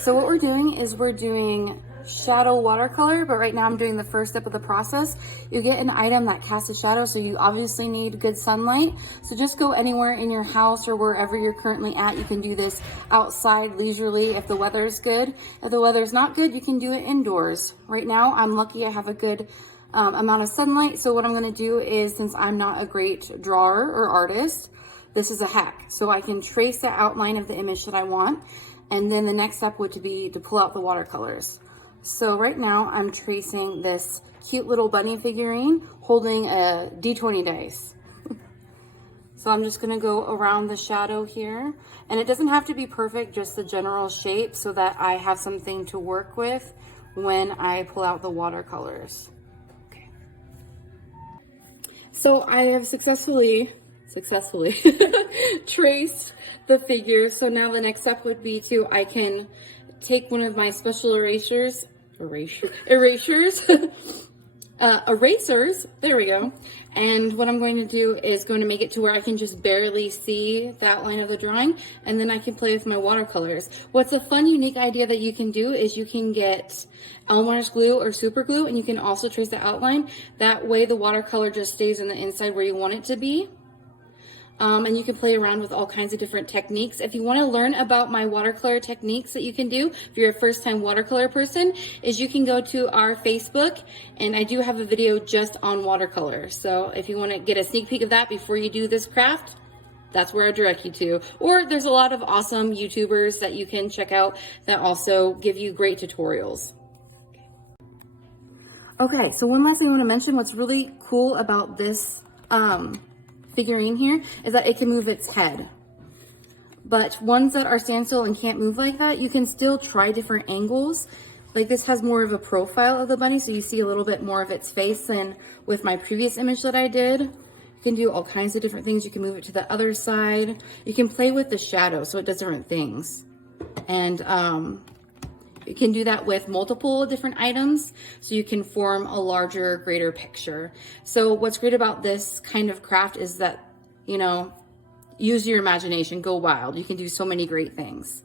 So what we're doing is we're doing shadow watercolor, but right now I'm doing the first step of the process. You get an item that casts a shadow, so you obviously need good sunlight. So just go anywhere in your house or wherever you're currently at. You can do this outside leisurely if the weather is good. If the weather's not good, you can do it indoors. Right now, I'm lucky I have a good amount of sunlight. So what I'm gonna do is, since I'm not a great drawer or artist, this is a hack. So I can trace the outline of the image that I want. And then the next step would be to pull out the watercolors. So right now I'm tracing this cute little bunny figurine holding a D20 dice. So I'm just gonna go around the shadow here. And it doesn't have to be perfect, just the general shape so that I have something to work with when I pull out the watercolors. Okay. So I have successfully traced the figure. So now the next step would be I can take one of my special erasers, there we go. And what I'm going to do is going to make it to where I can just barely see the outline of the drawing, and then I can play with my watercolors. What's a fun, unique idea that you can do is you can get Elmer's glue or super glue, and you can also trace the outline. That way the watercolor just stays on the inside where you want it to be. And you can play around with all kinds of different techniques. If you want to learn about my watercolor techniques that you can do, if you're a first-time watercolor person, is you can go to our Facebook, and I do have a video just on watercolor. So if you want to get a sneak peek of that before you do this craft, that's where I direct you to. Or there's a lot of awesome YouTubers that you can check out that also give you great tutorials. Okay, so one last thing I want to mention, what's really cool about this figurine here is that it can move its head. But ones that are standstill and can't move like that, you can still try different angles. Like this has more of a profile of the bunny, so you see a little bit more of its face than with my previous image that I did. You can do all kinds of different things. You can move it to the other side. You can play with the shadow so it does different things. And you can do that with multiple different items, so you can form a larger, greater picture. So what's great about this kind of craft is that, you know, use your imagination, go wild. You can do so many great things.